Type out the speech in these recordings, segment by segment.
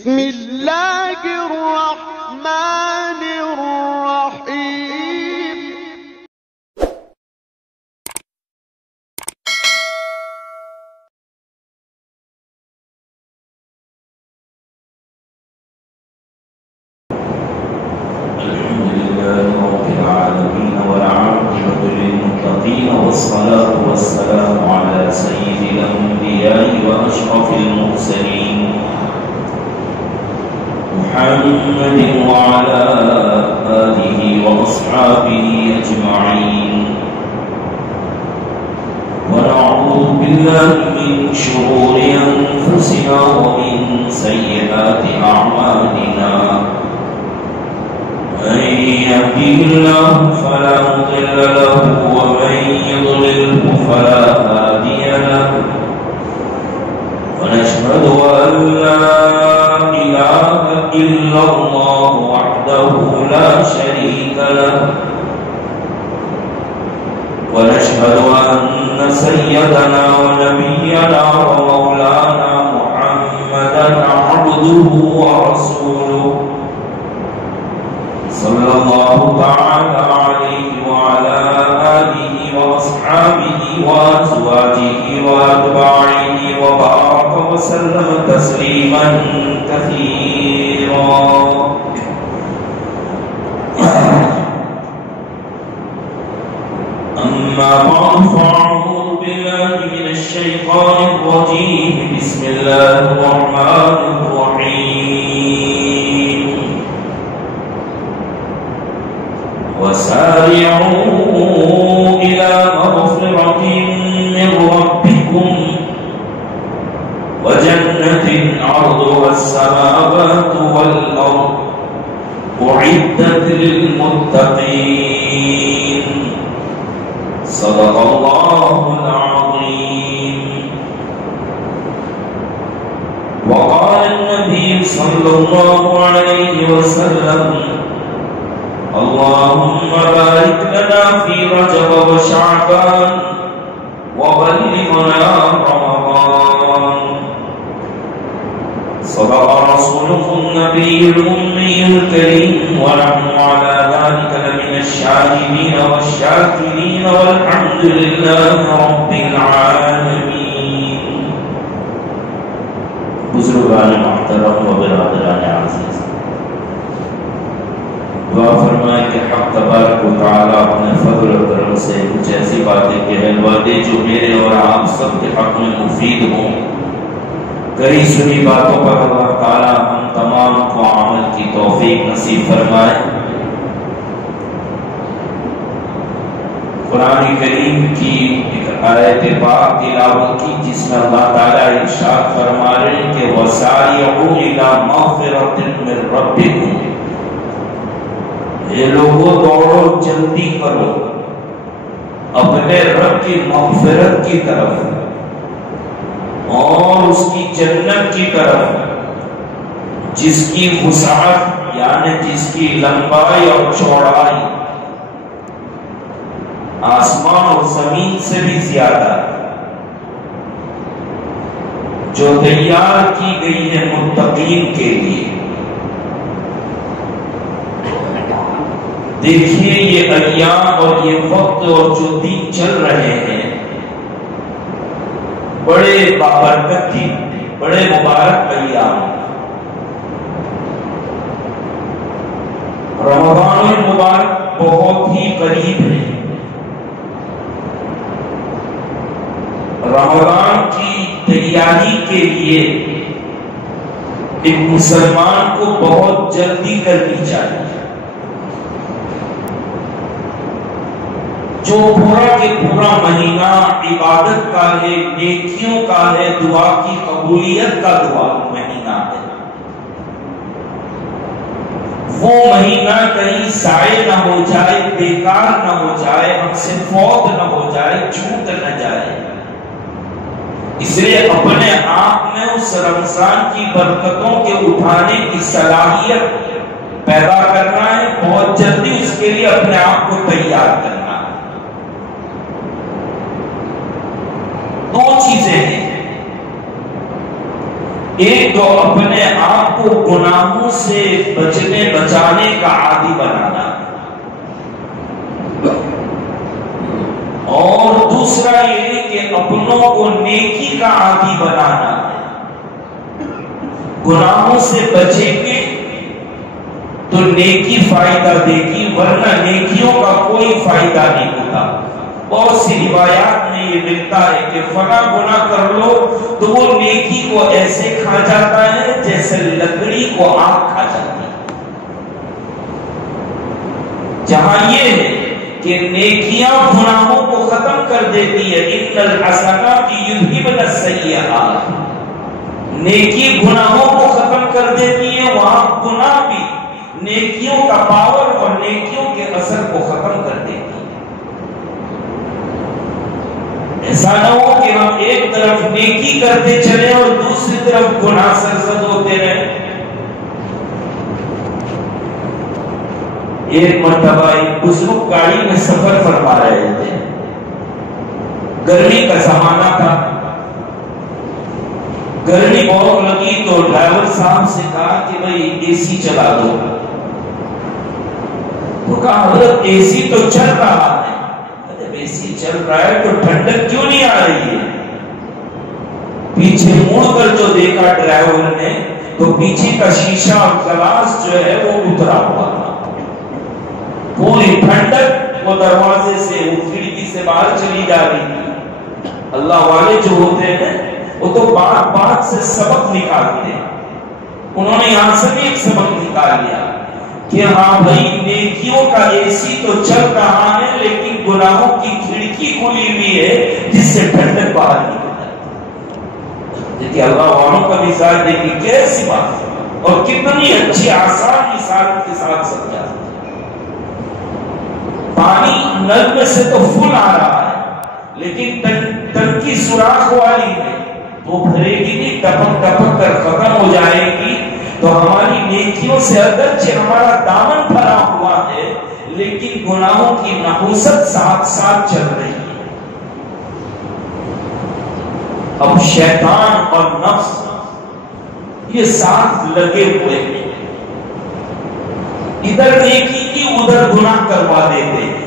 بسم الله الرحمن الرحيم. الحمد لله رب العالمين والعاقبة للمتقين والصلاة والسلام على سيد الأنبياء وأشرف المرسلين محمد وعلى آله وأصحابه أجمعين. ونعوذ بالله من شرور أنفسنا ومن سيئات أعمالنا. من يهده الله فلا مضل له ومن يضلله فلا هادي له. ونشهد أن لا إله إلا الله وحده لا شريك له. ونشهد أن سيدنا ونبينا ومولانا محمدا عبده ورسوله صلى الله تعالى عليه وعلى آله وأصحابه وأزواجه وأتباعه وبارك وسلم تسليما كثيرا. أما بعد فأعوذ بالله من الشيطان الرجيم. بسم الله الرحمن الرحيم. وسارعوا إلى مغفرة من ربكم وجنة عرضها السماوات والأرض أعدت للمتقين. صدق الله العظيم. وقال النبي صلى الله عليه وسلم: اللهم بارك لنا في رجب وشعبان وبلغنا رمضان. صدق رسوله النبي الأمي الكريم ونحن على ذلك لمن الشاهدين والشاكرين والحمد لله رب العالمين. بزرگان محترم و برادران عزیز، دعا فرمائے کہ حق تبارک و تعالی اپنے فضل و کرم سے کچھ ایسی باتیں کہلوا دے جو میرے اور آپ سب کے حق میں مفید ہوں. کئی سنی باتوں پر اللہ تعالی ہم تمام کو عمل کی توفیق نصیب فرمائے. قرآن کریم کی ایک آیت پاک تلاوت کی جس میں اللہ تعالی ارشاد فرما رہے ہیں کہ وَسَارِعُوا إِلَىٰ مَغْفِرَةٍ مِّن رَّبِّكُمْ. یہ لوگوں دوڑو، جلدی کرو اپنے رب کی مغفرت کی طرف اور اس کی جنت کی طرف جس کی وسعت یعنی جس کی لمبائی اور چوڑائی آسمان اور زمین سے بھی زیادہ، جو تیار کی گئی ہے متقین کے لیے. دیکھیے یہ ایام اور یہ وقت اور جو دن چل رہے ہیں بڑے بابرکت کی، بڑے مبارک ایام. رمضان المبارک بہت ہی قریب ہے. رمضان کی تیاری کے لیے ایک مسلمان کو بہت جلدی کرنی چاہیے. جو پورا کے پورا مہینہ عبادت کا ہے، نیکیوں کا ہے، دعا کی قبولیت کا دعا مہینہ ہے، وہ مہینہ کہیں ضائع نہ ہو جائے، بیکار نہ ہو جائے، ہم سے فوت نہ ہو جائے، چھوٹ نہ جائے. اس لیے اپنے آپ میں اس رمضان کی برکتوں کے اٹھانے کی صلاحیت پیدا کرنا ہے. بہت جلدی اس کے لیے اپنے آپ کو تیار کرنا. دو چیزیں ہیں. ایک تو اپنے آپ کو گناہوں سے بچانے کا عادی بنانا، اور دوسرا یہ کہ اپنوں کو نیکی کا عادی بنانا ہے۔ گناہوں سے بچیں گے تو نیکی فائدہ دے گی، ورنہ نیکیوں کا کوئی فائدہ نہیں ہوتا۔ بہت سی روایات میں یہ ملتا ہے کہ فلاں گناہ کر لو تو وہ نیکی کو ایسے کھا جاتا ہے جیسے لکڑی کو آگ کھا جاتی ہے۔ جہاں یہ ہے کہ نیکیاں گناہوں کو ختم کر دیتی ہے، ان الحسنات یذھبن السیئات، نیکی گناہوں کو ختم کر دیتی ہے، وہاں گناہ بھی نیکیوں کا پاور اور نیکیوں کے اثر کو ختم کر دیتی ہے۔ ایسا نہ ہو کہ ہم ایک طرف نیکی کرتے چلے اور دوسری طرف گناہ سرزد ہوتے رہے۔ ایک مرتبہ ایک بزرگ گاڑی میں سفر فرما رہے تھے، گرمی کا زمانہ تھا، گرمی بہت لگی تو ڈرائیور صاحب سے کہا کہ بھائی اے سی چلا دو۔ تو کہا حضرت اے سی تو چل رہا ہے۔ اے سی چل رہا ہے تو ٹھنڈک کیوں نہیں آ رہی ہے؟ پیچھے مڑ کر جو دیکھا ڈرائیور نے تو پیچھے کا شیشہ اور گلاس جو ہے وہ اترا ہوا تھا، پوری ٹھنڈک وہ دروازے سے وہ کھڑکی سے باہر چلی جا رہی تھی۔ اللہ والے جو ہوتے ہیں وہ تو بات بات سے سبق نکالتے ہیں، انہوں نے یہاں سے بھی ایک سبق نکال لیا کہ ہاں بھائی نیکیوں کا اے سی تو چل رہا ہے لیکن گناہوں کی کھڑکی کھلی ہوئی ہے جس سے ٹھنڈک باہر نکلتا ہے۔ دیکھیے اللہ والوں کا مثال دیکھیے کیسی بات ہے، اور کتنی اچھی آسان مثال کے ساتھ سمجھا۔ پانی نل میں سے تو فل آ رہا ہے لیکن ٹنکی سوراخ والی ہے، وہ بھرے گی نہیں، ٹپک ٹپک کر ختم ہو جائے گی۔ تو ہماری نیکیوں سے اگرچہ ہمارا دامن بھرا ہوا ہے لیکن گناہوں کی نحوست ساتھ ساتھ چل رہی ہے۔ اب شیطان اور نفس یہ ساتھ لگے ہوئے ہیں، ادھر نیکی کی ادھر گناہ کروا دیتے ہیں،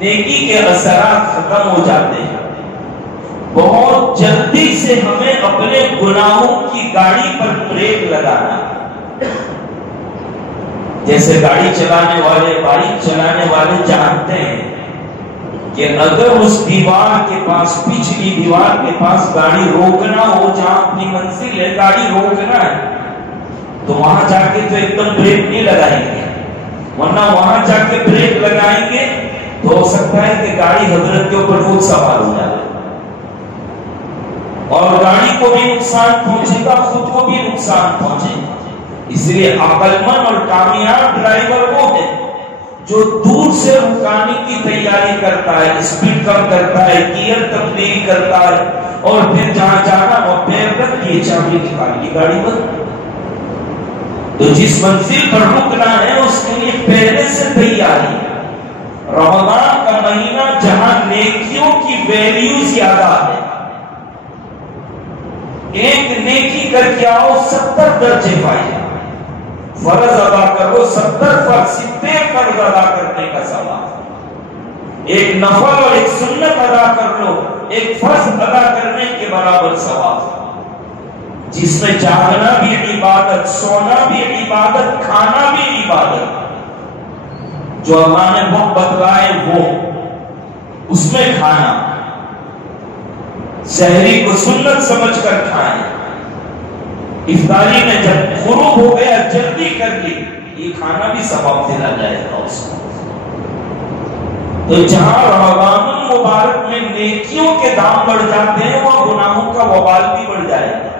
نیکی کے اثرات ختم ہو جاتے ہیں۔ بہت جلدی سے ہمیں اپنے گناہوں کی گاڑی پر بریک لگانا، جیسے گاڑی چلانے والے بائک چلانے والے جانتے ہیں کہ اگر اس دیوار کے پاس، پچھلی دیوار کے پاس گاڑی روکنا ہو جہاں اپنی منزل ہے، گاڑی روکنا ہے تو وہاں جا کے تو ایک دم بریک نہیں لگائیں گے، ورنہ وہاں جا کے بریک لگائیں گے تو ہو سکتا ہے کہ گاڑی حضرت کے اوپر خود سوار ہو جائے اور گاڑی کو بھی نقصان پہنچے گا، خود کو بھی نقصان پہنچے گا۔ اس لیے عقل مند اور کامیاب ڈرائیور وہ ہے جو دور سے رکانے کی تیاری کرتا ہے، اسپیڈ کم کرتا ہے، گیئر تبدیل کرتا ہے، اور پھر جہاں جانا وہ پیر رکھ کے چابی نکالی گاڑی بند۔ تو جس منزل پر رکنا ہے اس کے لیے پہلے سے تیاری۔ رمضان کا مہینہ جہاں نیکیوں کی ویلیو زیادہ ہے، ایک نیکی کر کے آؤ 70 درجے پائے، فرض ادا کرو 70 فرض، 70 فرض ادا کرنے کا ثواب، ایک نفل اور ایک سنت ادا کر لو، ایک فرض ادا کرنے کے برابر ثواب، جس میں جاگنا بھی عبادت، سونا بھی عبادت، کھانا بھی عبادت، جو اللہ نے وقت بتلائے وہ اس میں کھانا، سحری کو سنت سمجھ کر کھائیں، افطاری میں جب غروب ہو گیا جلدی کر لی، یہ کھانا بھی ثواب دلا جائے گا اس کو۔ تو جہاں رمضان المبارک میں نیکیوں کے دام بڑھ جاتے ہیں وہاں گناہوں کا وبال بھی بڑھ جائے گا۔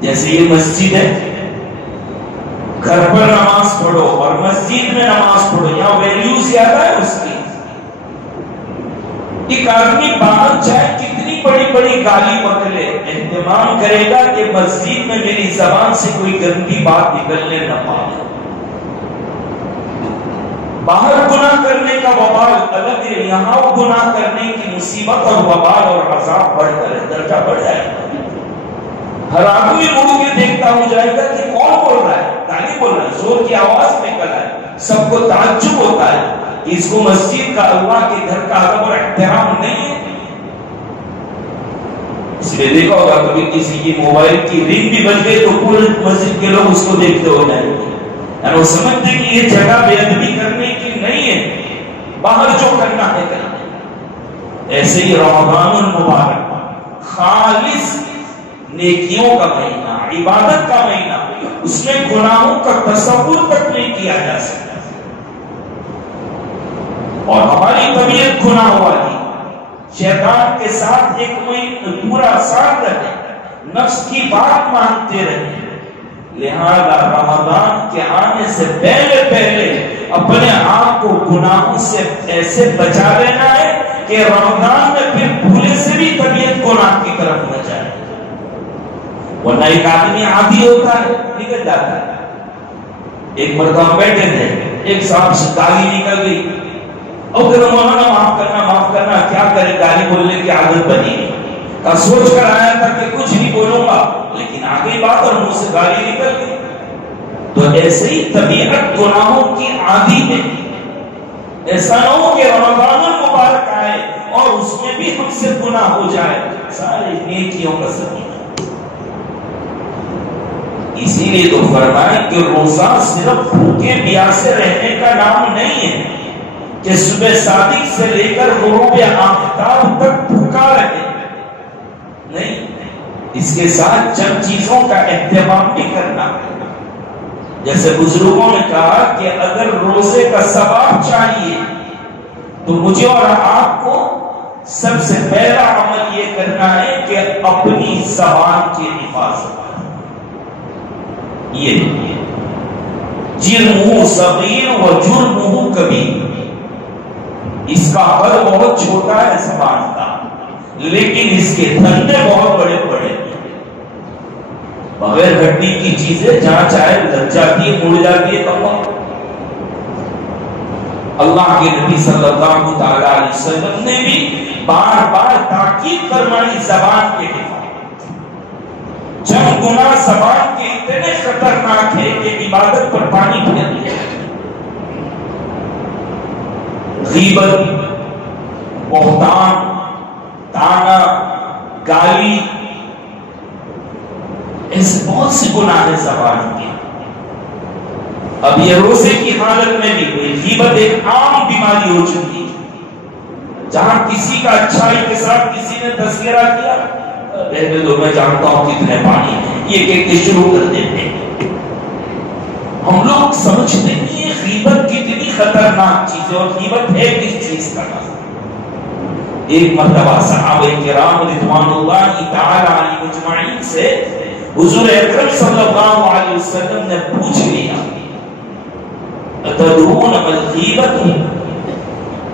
جیسے یہ مسجد ہے، گھر پر نماز پڑھو اور مسجد میں نماز پڑھو، یہاں ویلیو زیادہ ہے اس کی۔ ایک آدمی باہر چاہے کتنی بڑی بڑی گالی بکلے، اہتمام کرے گا کہ مسجد میں میری زبان سے کوئی گندی بات نکلنے نہ پائے۔ باہر گناہ کرنے کا وبال الگ ہے، یہاں گناہ کرنے کی مصیبت اور وبال اور عذاب بڑھ کر درجہ بڑھ جائے گا۔ ہر آدمی مڑ کے دیکھتا ہو جائے گا کہ کون بول رہا ہے، گالی بول رہا ہے، زور کی آواز نکل رہا ہے، سب کو تعجب ہوتا ہے کہ اس کو مسجد کا، اللہ کے گھر کا ادب اور احترام نہیں ہے۔ اس لیے دیکھا ہوگا کبھی کسی کی موبائل کی رنگ بھی بج گئی تو پورے مسجد کے لوگ اس کو دیکھتے ہو جائیں گے، یعنی وہ سمجھتے کہ یہ جگہ بے ادبی کرنے کی نہیں ہے، باہر جو کرنا ہے کرنا۔ ایسے ہی رمضان المبارک خالص نیکیوں کا مہینہ، عبادت کا مہینہ، اس میں گناہوں کا تصور تک نہیں کیا جا سکتا، اور ہماری طبیعت گناہ والی، شیطان کے ساتھ ایک مہینہ پورا سال رہے، نفس کی بات مانتے رہے۔ لہذا رمضان کے آنے سے پہلے اپنے آپ کو گناہوں سے ایسے بچا لینا ہے کہ رمضان میں پھر بھولے سے بھی طبیعت گناہ کی طرف نہ جائے، ورنہ ایک آدمی عادی ہوتا ہے، نکل جاتا ہے۔ ایک مرتبہ بیٹھے تھے، ایک صاحب سے گالی نکل گئی، اور کہ مولانا معاف کرنا، کیا کرے، گالی بولنے کی عادت بنی ہے، کا سوچ کر آیا تھا کہ کچھ نہیں بولوں گا، لیکن آگے بات اور منہ سے گالی نکل گئی۔ تو ایسے ہی طبیعت گناہوں کی عادی ہے، ایسا نہ ہو کہ رمضان المبارک آئے اور اس میں بھی ہم سے گناہ ہو جائے، سارے نیکیوں کا سبب۔ اسی لیے تو فرمایا کہ روزہ صرف بھوکے پیاسے رہنے کا نام نہیں ہے کہ صبح صادق سے لے کر غروب آفتاب تک بھوکا رہے، نہیں، اس کے ساتھ چند چیزوں کا اہتمام بھی کرنا ہے۔ جیسے بزرگوں نے کہا کہ اگر روزے کا ثواب چاہیے تو مجھے اور آپ کو سب سے پہلا عمل یہ کرنا ہے کہ اپنی زبان کی حفاظت، یہ جرمہ صغیر و جرمہ کبیر، اس کا حد بہت چھوٹا ہے زبان کا، لیکن اس کے دھندے بہت بڑے بڑے ہیں۔ بغیر ہڈی کی چیزیں جہاں چاہے لگ جاتی ہے، مڑ جاتی ہے، کم۔ اللہ کے نبی صلی اللہ تعالی علیہ وسلم نے بھی بار بار تاکید فرمائی زبان کے حفاظت۔ جب گناہ زبان کے اتنے خطرناک ہے کہ عبادت پر پانی پھیر لیا، غیبت، بہتان، تانا، گالی، ایسے بہت سے گناہ ہیں زبان کے۔ اب یہ روزے کی حالت میں بھی غیبت ایک عام بیماری ہو چکی ہے، جہاں کسی کا اچھائی کے ساتھ کسی نے تذکرہ کیا، رہنے دو میں جانتا ہوں کتنے پانی ہیں، یہ کہہ کے شروع کر دیتے ہیں۔ ہم لوگ سمجھتے نہیں ہیں غیبت کتنی خطرناک چیز ہے، اور غیبت ہے کس چیز کا نام۔ ایک مرتبہ صحابہ کرام رضوان اللہ تعالی علیہم اجمعین سے حضور اکرم صلی اللہ علیہ وسلم نے پوچھ لیا، اتدرون ما الغیبۃ،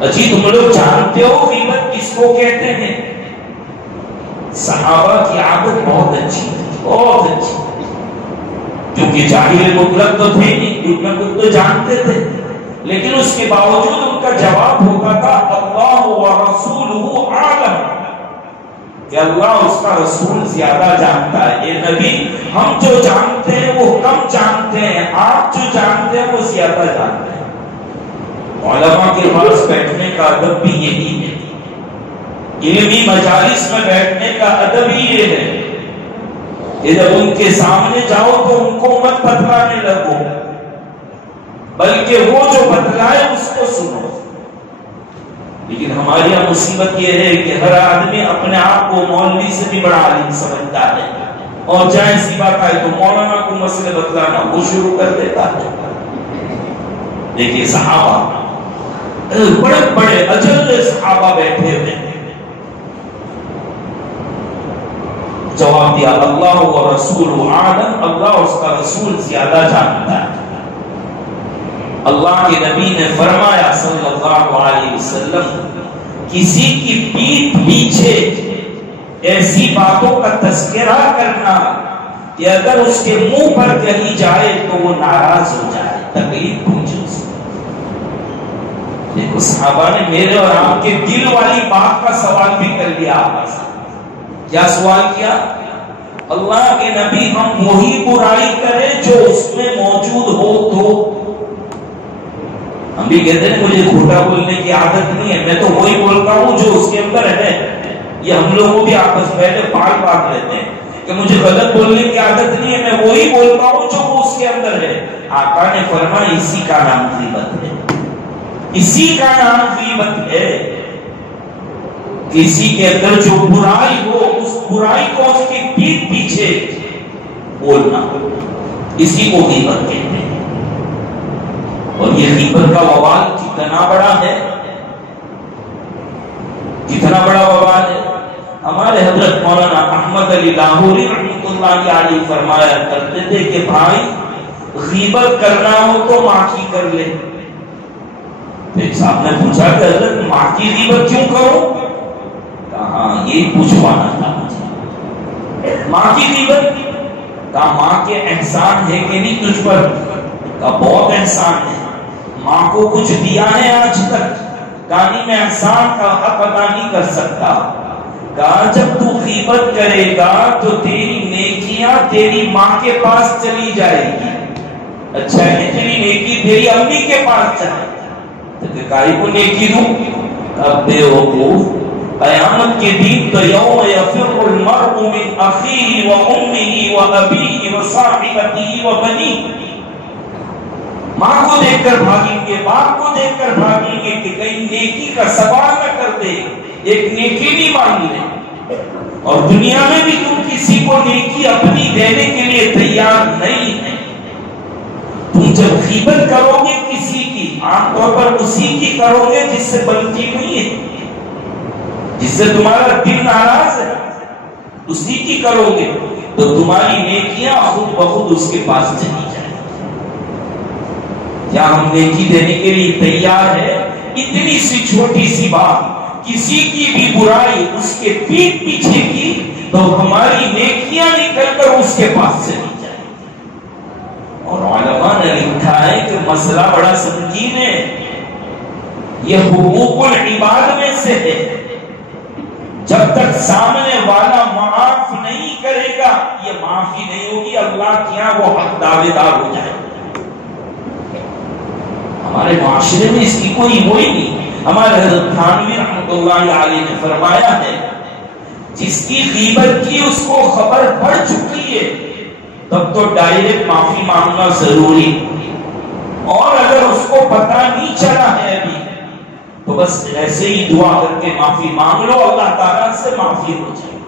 اجی تم لوگ جانتے ہو غیبت کس کو کہتے ہیں؟ صحابہ کی عادت بہت اچھی تھی، بہت اچھی، کیونکہ جاہل مطلق تو تھے نہیں، کیونکہ خود تو جانتے تھے، لیکن اس کے باوجود ان کا جواب ہوتا تھا اللہ ورسولہ اعلم، کہ اللہ اس کا رسول زیادہ جانتا ہے۔ اے نبی، ہم جو جانتے ہیں وہ کم جانتے ہیں، آپ جو جانتے ہیں وہ زیادہ جانتے ہیں۔ علماء کے پاس بیٹھنے کا ادب بھی یہی ہے، علمی مجالس میں بیٹھنے کا ادب ہی یہ ہے کہ جب ان کے سامنے جاؤ تو ان کو مت بتلانے لگو، بلکہ وہ جو بتلائے اس کو سنو۔ لیکن ہماری یہاں مصیبت یہ ہے کہ ہر آدمی اپنے آپ کو مولوی سے بھی بڑا عالم سمجھتا ہے، اور جائیں سی بات آئے تو مولانا کو مسئلے بتلانا وہ شروع کر دیتا ہے۔ دیکھیے صحابہ، بڑے بڑے اجل صحابہ بیٹھے ہوئے، جواب دیا اللہ و رسول عالم، اللہ اس کا رسول زیادہ جانتا ہے۔ اللہ کے نبی نے فرمایا صلی اللہ علیہ وسلم، کسی کی پیٹھ پیچھے ایسی باتوں کا تذکرہ کرنا کہ اگر اس کے منہ پر کہیں جائے تو وہ ناراض ہو جائے، تکلیف پہنچے اس کو۔ دیکھو صحابہ نے میرے اور آپ کے دل والی بات کا سوال بھی کر لیا۔ آپ سے کیا سوال کیا؟ اللہ کے نبی ہم وہی برائی کریں جو اس میں موجود ہو تو ہم بھی کہتے ہیں مجھے جھوٹا بولنے کی عادت نہیں ہے، میں تو وہی بولتا ہوں جو اس کے اندر ہے. یہ ہم لوگوں بھی آپس پہلے بات لیتے ہیں کہ مجھے غلط بولنے کی عادت نہیں ہے، میں وہی بولتا ہوں جو وہ اس کے اندر ہے. آقا نے فرمایا اسی کا نام غیبت ہے، اسی کا نام غیبت ہے. کسی کے اندر جو برائی ہو اس برائی کو اس کی پیٹھ پیچھے بولنا، اسی کو غیبت کہتے ہیں. اور یہ غیبت کا وبال کتنا بڑا ہے، کتنا بڑا وبال ہے. ہمارے حضرت مولانا احمد علی لاہوری رحمۃ اللہ علیہ فرمایا کرتے تھے کہ بھائی غیبت کرنا ہو تو ماں کی کر لے. ایک صاحب نے پوچھا کہ حضرت ماں کی غیبت کیوں کرو؟ کہا یہی پوچھوانا تھا مجھے. ماں کی غیبت؟ کہا ماں کے احسان ہے کہ نہیں تجھ پر؟ کہا بہت احسان ہے. ماں کو کچھ دیا ہے آج تک؟ کہا نہیں میں احسان کا حق ادا نہیں کر سکتا. کہا جب تو غیبت کرے گا تو تیری نیکیاں تیری ماں کے پاس چلی جائے گی. اچھا ہے تیری نیکی تیری امی کے پاس چلے تو کائی کو نیکی دوں؟ اب بے وقوف، قیامت کے دن تو یوم یفر المرء من اخیہ و امہ و ابیہ و صاحبتہ و بنیہ. ماں کو دیکھ کر بھاگیں گے، باپ کو دیکھ کر بھاگیں گے کہ کہیں نیکی کا سوال نہ کر دے، ایک نیکی نہیں مانگ لے. اور دنیا میں بھی تم کسی کو نیکی اپنی دینے کے لیے تیار نہیں ہے. تم جب غیبت کرو گے کسی کی، عام طور پر اسی کی کرو گے جس سے بنتی نہیں ہے، جس سے تمہارا دل ناراض ہے، اسی کی کرو گے تو تمہاری نیکیاں خود بخود اس کے پاس چلی جائیں. کیا ہم نیکی دینے کے لیے تیار ہے؟ اتنی سی چھوٹی سی بات، کسی کی بھی برائی اس کے پیٹھ پیچھے کی تو ہماری نیکیاں نکل کر اس کے پاس چلی جائیں. اور علماء نے لکھا ہے کہ مسئلہ بڑا سنگین ہے، یہ حقوق العباد میں سے ہے. جب تک سامنے والا معاف نہیں کرے گا یہ معافی نہیں ہوگی، اللہ کیا وہ حق دعوے دار ہو جائے. ہمارے معاشرے میں اس کی کوئی وہی نہیں. ہمارے حضرت تھانوی رحمۃ اللہ علیہ نے فرمایا ہے جس کی غیبت کی اس کو خبر پڑ چکی ہے تب تو ڈائریکٹ معافی مانگنا ضروری، اور اگر اس کو پتہ نہیں چلا ہے ابھی تو بس ایسے ہی دعا کر کے معافی مانگ لو، اللہ تعالیٰ سے معافی ہو جائے.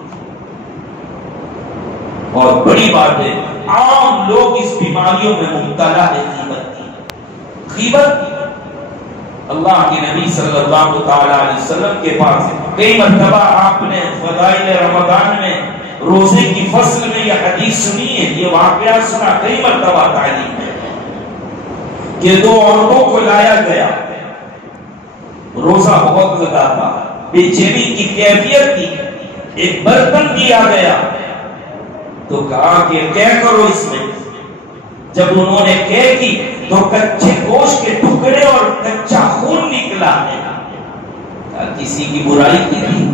اور بڑی بات ہے عام لوگ اس بیماریوں میں مبتلا ہے غیبت کی. غیبت اللہ کے نبی صلی اللہ تعالی علیہ وسلم کے پاس کئی مرتبہ آپ نے فضائل رمضان میں روزے کی فصل میں یہ حدیث سنی ہے، یہ واقعہ سنا کئی مرتبہ تعلیم میں کہ دو عورتوں کو لایا گیا، روزہ بہت لگا تھا، بے چینی کی کیفیت تھی. ایک برتن دیا گیا تو کہا کہ کیا کرو اس میں. جب انہوں نے کہہ کی تو کچے گوشت کے ٹکڑے اور کچا خون نکلا ہے. کسی کی برائی کی تھی،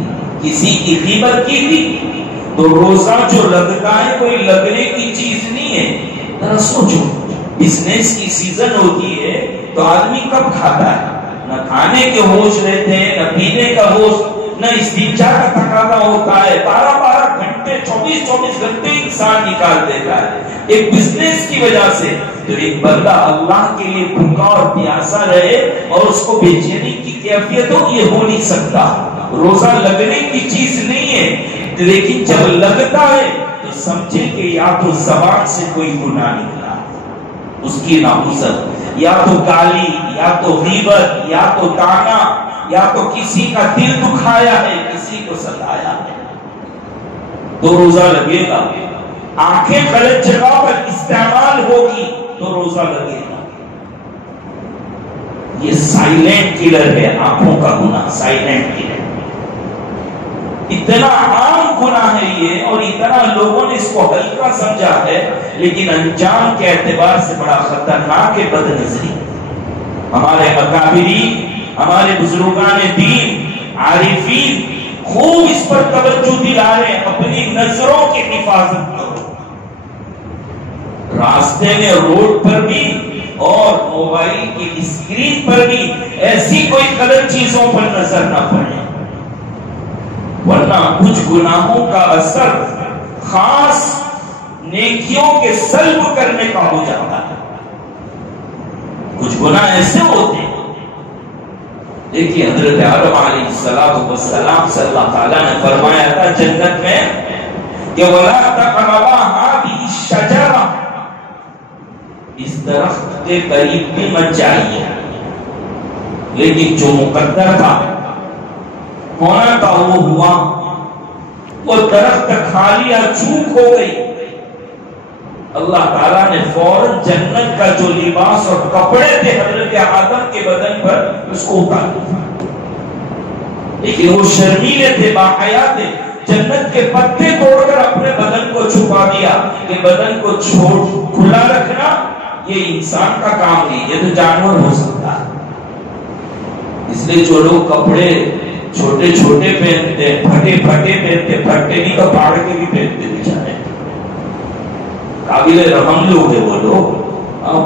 کسی کی غیبت کی تھی. تو روزہ جو لگتا ہے کوئی لگنے کی چیز نہیں ہے. ذرا سوچو بزنس کی سیزن ہوتی ہے تو آدمی کب کھاتا ہے؟ نہ کھانے کے ہوش رہتے ہیں، نہ پینے کا ہوش، نہ استنجا کا تقاضا ہوتا ہے. 12 گھنٹے 24 گھنٹے انسان نکال دیتا ہے ایک بزنس کی وجہ سے. تو ایک بندہ اللہ کے لیے بھوکا اور پیاسا رہے اور اس کو بے چینی کی کیفیت ہو، یہ ہو نہیں سکتا. روزہ لگنے کی چیز نہیں ہے، لیکن جب لگتا ہے تو سمجھے کہ یا تو زبان سے کوئی گناہ نکلا، اس کی ناموزت، یا تو گالی، یا تو غیبت، یا تو طعنہ، یا تو کسی کا دل دکھایا ہے، کسی کو ستایا ہے، تو روزہ لگے گا. آنکھیں غلط جگہ پر استعمال ہوگی تو روزہ لگے گا. یہ سائلنٹ کلر ہے، آنکھوں کا گناہ سائلنٹ کلر. اتنا عام گناہ ہے یہ، اور اتنا لوگوں نے اس کو ہلکا سمجھا ہے، لیکن انجام کے اعتبار سے بڑا خطرناک ہے بد نظری. ہمارے اکابرین، ہمارے بزرگان دین، عارفین خوب اس پر توجہ دلا رہے ہیں، اپنی نظروں کی حفاظت کرو، راستے میں روڈ پر بھی اور موبائل کی اسکرین پر بھی ایسی کوئی غلط چیزوں پر نظر نہ پڑے، ورنہ کچھ گناہوں کا اثر خاص نیکیوں کے سلب کرنے کا ہو جاتا ہے۔ کچھ گناہ ایسے ہوتے ہیں، دیکھیے حضرت آدم علیہ السلام سے اللہ تعالیٰ نے فرمایا تھا جنت میں کہ وَلَا تَقْرَبَا هَٰذِهِ الشَّجَرَةَ، اس درخت کے قریب بھی مت جائیے، لیکن جو مقدر تھا ہونا تھا وہ ہوا، وہ درخت کھا لیا، چوک ہو گئی، اللہ تعالیٰ نے فوراً جنت کا جو لباس اور کپڑے تھے حضرت آدم کے بدن پر اس کو اتار دیا، لیکن وہ شرمیلے تھے، باحیا تھے، جنت کے پتے توڑ کر اپنے بدن کو چھپا دیا کہ بدن کو کھلا رکھنا یہ انسان کا کام نہیں، یہ تو جانور ہو سکتا ہے۔ اس لیے جو لوگ کپڑے چھوٹے چھوٹے پہنتے، پھٹے پہنتے، پھٹے نہیں تو پاڑ کے بھی پہنتے بیچارے، قابل رحم لوگ ہیں وہ لوگ،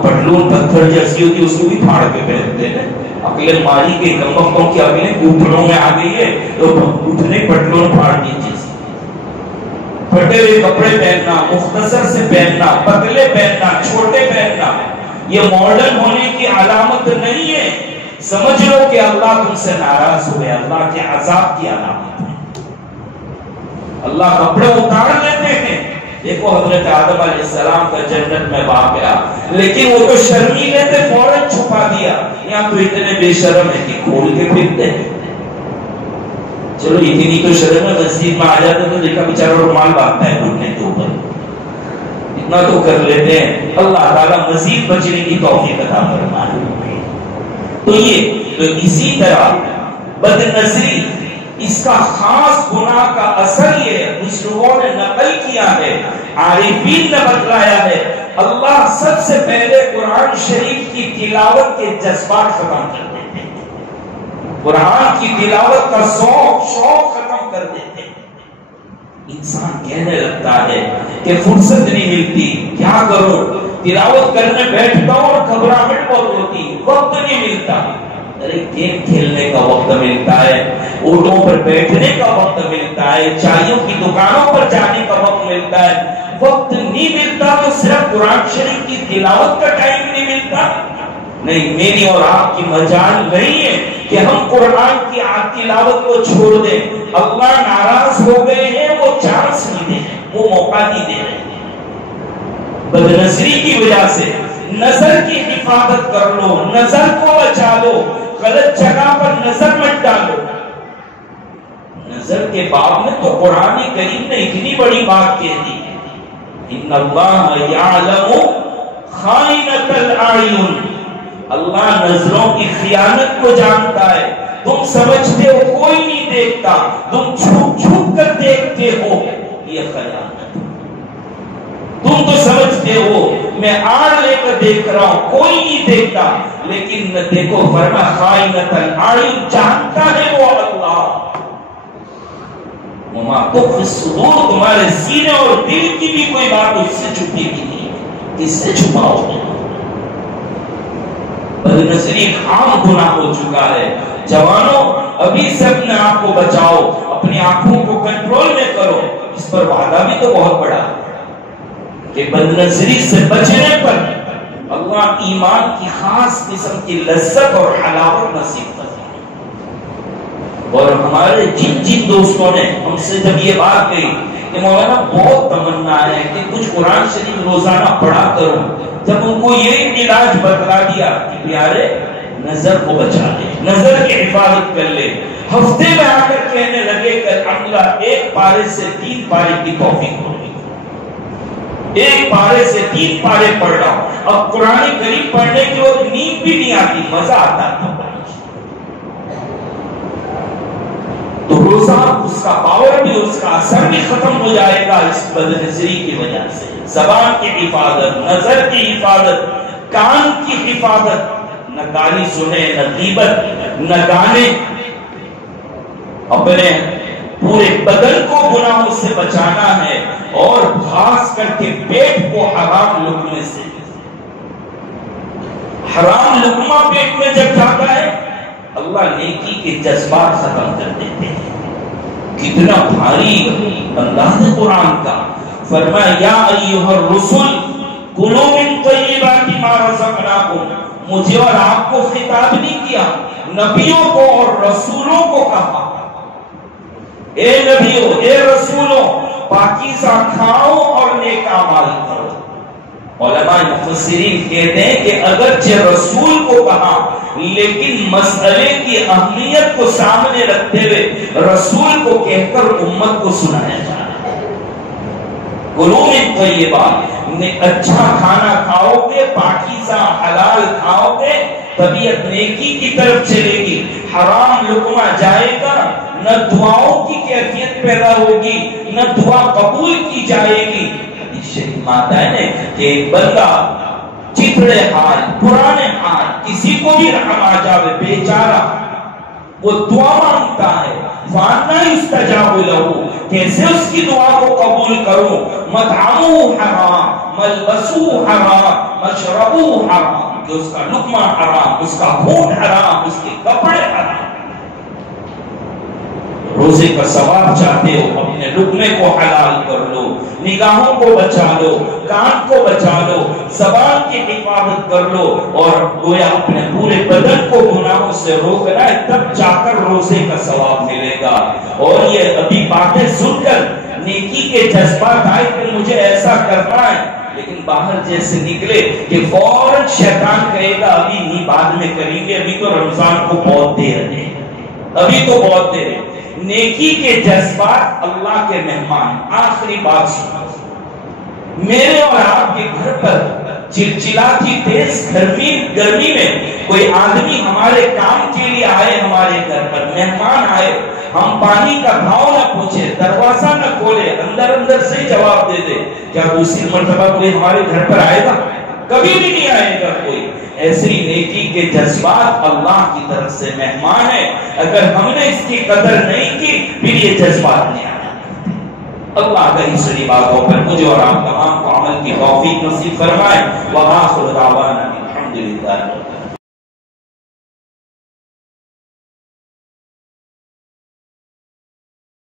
پٹلون پتھر جیسی ہوتی اس کو بھی پھاڑ کے پہنتے ہیں، عقل ماری کے کم وقتوں کی عقلیں گھٹنوں میں آ گئی ہے تو گھٹنے پٹلون پھاڑ دیجیے، پھٹے ہوئے کپڑے پہننا، مختصر سے پہننا، پتلے پہننا، چھوٹے پہننا یہ ماڈرن ہونے کی علامت نہیں ہے، سمجھ لو کہ اللہ تم سے ناراض ہوئے، اللہ کے عذاب کی علامت ہے۔ اللہ کپڑے اتار لیتے ہیں، دیکھو حضرت آدم علیہ السلام کا جنت میں واقعہ، لیکن وہ تو شرمیلے تھے، فوراً چھپا دیا، یہاں تو اتنے بے شرم ہے کہ کھول کے پھرتے ہیں، چلو اتنی تو شرم ہے، مسجد میں آ جاتے تو دیکھا بیچارہ رومال باندھتا ہے گھٹنے کے اوپر، اتنا تو کر لیتے ہیں، اللہ تعالیٰ مزید بچنے کی توفیق عطا فرمائے۔ تو اسی طرح بد نظری اس کا خاص گناہ کا اثر یہ ہے، کچھ لوگوں نے نقل کیا ہے، عارفین نے بتلایا ہے، اللہ سب سے پہلے قرآن شریف کی تلاوت کے جذبات ختم کر دیتے ہیں، قرآن کی تلاوت کا شوق ختم کر دیتے ہیں، انسان کہنے لگتا ہے کہ فرصت نہیں ملتی، کیا کروں، تلاوت کرنے بیٹھتا ہوں اور گھبراہٹ بہت ہوتی، وقت نہیں ملتا، ارے گیم کھیلنے کا وقت ملتا ہے، اونٹوں پر بیٹھنے کا وقت ملتا ہے، چائیوں کی دکانوں پر جانے کا وقت ملتا ہے، وقت نہیں ملتا تو صرف قرآن شریف کی تلاوت کا ٹائم نہیں ملتا؟ نہیں، میری اور آپ کی مجال نہیں ہے کہ ہم قرآن کی تلاوت کو چھوڑ دیں، اللہ ناراض ہو گئے ہیں، وہ چانس نہیں دے رہے، وہ موقع نہیں دے رہے، بد نظری کی وجہ سے نظر کی حفاظت کر لو، نظر کو بچا لو، غلط جگہ پر نظر مت ڈالو۔ نظر کے باب میں تو قرآن کریم نے اتنی بڑی بات کہہ دی، ان اللہ یعلم خائنۃ الاعین، اللہ نظروں کی خیانت کو جانتا ہے، تم سمجھتے ہو کوئی نہیں دیکھتا، تم چھپ چھپ کر دیکھتے ہو، یہ خیانت، تم تو سمجھتے ہو میں آڑ لے کر دیکھ رہا ہوں، کوئی نہیں دیکھتا، لیکن دیکھو فرما خائنۃ الاعین، جانتا ہے وہ اللہ، وما تخفی الصدور، تمہارے سینے اور دل کی بھی کوئی بات اس سے چھپی بھی نہیں، کس سے چھپاؤ گے؟ بد نظری عام گناہ ہو چکا ہے، جوانوں ابھی سے اپنے آپ کو بچاؤ، اپنی آنکھوں کو کنٹرول میں کرو، اس پر وعدہ بھی تو بہت بڑا ہے کہ بد نظری سے بچنے پر اللہ ایمان کی خاص قسم کی لذت اور حلاوت نصیب کرے۔ اور ہمارے جن دوستوں نے ہم سے جب یہ بات کہی کہ مولانا بہت تمنا ہے کہ کچھ قرآن شریف روزانہ پڑھا کروں، جب ان کو یہ علاج بتلا دیا کہ پیارے نظر کو بچا لے، نظر کی حفاظت کر لے، ہفتے میں آ کر کہنے لگے کہ اللہ ایک پارے سے 3 پارے کی توفیق ہو گئی، ایک پارے سے 3 پارے پڑھ رہا ہوں، اب قرآن کریم پڑھنے کے وقت نیند بھی نہیں آتی، مزہ آتا ہے، تو روزہ اس کا پاور بھی، اس کا اثر بھی ختم ہو جائے گا اس بد نظری کی وجہ سے۔ زبان کی حفاظت، نظر کی حفاظت، کان کی حفاظت، نہ گالی سنے، نہ غیبت، نہ گانے، اپنے پورے بدن کو گناہوں سے بچانا ہے، اور خاص کر کے پیٹ کو حرام لقمے سے۔ حرام لقمہ پیٹ میں جب جاتا ہے اللہ نیکی کے جذبات ختم کر دیتے ہیں۔ کتنا بھاری انداز ہے قرآن کا۔ فرمایا یا ایھا الرسل کلوا من طیبات ما رزقناکم، مجھے اور آپ کو خطاب نہیں کیا، نبیوں کو اور رسولوں کو کہا، اے نبیوں اے رسولوں پاکیزہ کھاؤ اور نیک اعمال کرو۔ علماء مفسرین کہتے ہیں کہ اگرچہ رسول کو کہا لیکن مسئلے کی اہمیت کو سامنے رکھتے ہوئے رسول کو کہہ کر امت کو سنایا جا رہا ہے۔ کلوا من طیبات، اچھا کھانا کھاؤ گے، پاکیزہ حلال کھاؤ گے، طبیعت نیکی کی طرف چلے گی، حرام لقمہ جائے گا، نہ دعاؤں کی کیفیت پیدا ہوگی، نہ دعا قبول کی جائے گی۔ حدیث شریف آتا ہے کہ ایک بندہ چتڑے حال، پرانے حال، کسی کو بھی رحم آ جاوے، بیچارہ وہ دعا مانگتا ہے، فَأَنَّىٰ يُسْتَجَابُ لَهُ، کیسے اس کی دعا کو قبول کروں؟ مَطْعَمُهُ حرام، مَلْبَسُهُ حرام، مَشْرَبُهُ حرام، کہ اس کا لقمہ حرام، اس کا خون حرام، اس کے کپڑے حرام۔ روزے کا ثواب چاہتے ہو اپنے لقمے کو حلال کر لو، نگاہوں کو بچا لو، کان کو بچا لو، زبان کی حفاظت کر لو، اور گویا اپنے پورے بدن کو گناہوں سے روکنا ہے، تب جا کر روزے کا ثواب ملے گا۔ اور یہ ابھی باتیں سن کر نیکی کے جذبات آئے کہ مجھے ایسا کرنا ہے، لیکن باہر جیسے نکلے کہ فوراً شیطان کہے گا ابھی نہیں، بعد میں کریں گے، ابھی تو رمضان کو بہت دیر ہے، ابھی تو بہت دیر ہے۔ نیکی کے جذبات اللہ کے مہمان۔ آخری بات سنو، میرے اور آپ کے گھر پر چلچلاتی تیز گرمی میں کوئی آدمی ہمارے کام کے لیے آئے، ہمارے گھر پر مہمان آئے، ہم پانی کا بھاؤ نہ پوچھے، دروازہ نہ کھولے، اندر سے جواب دے دے، کیا دوسری مرتبہ کوئی ہمارے گھر پر آئے گا؟ کبھی بھی نہیں آئے گا کوئی۔ ایسی نیکی کے جذبات اللہ کی طرف سے مہمان ہے، اگر ہم نے اس کی قدر نہیں کی پھر یہ جذبات نہیں آنا۔ اللہ کی سنی باتوں پر مجھے اور آپ تمام کو عمل کی توفیق نصیب فرمائے۔ وآخر دعوانا الحمدللہ۔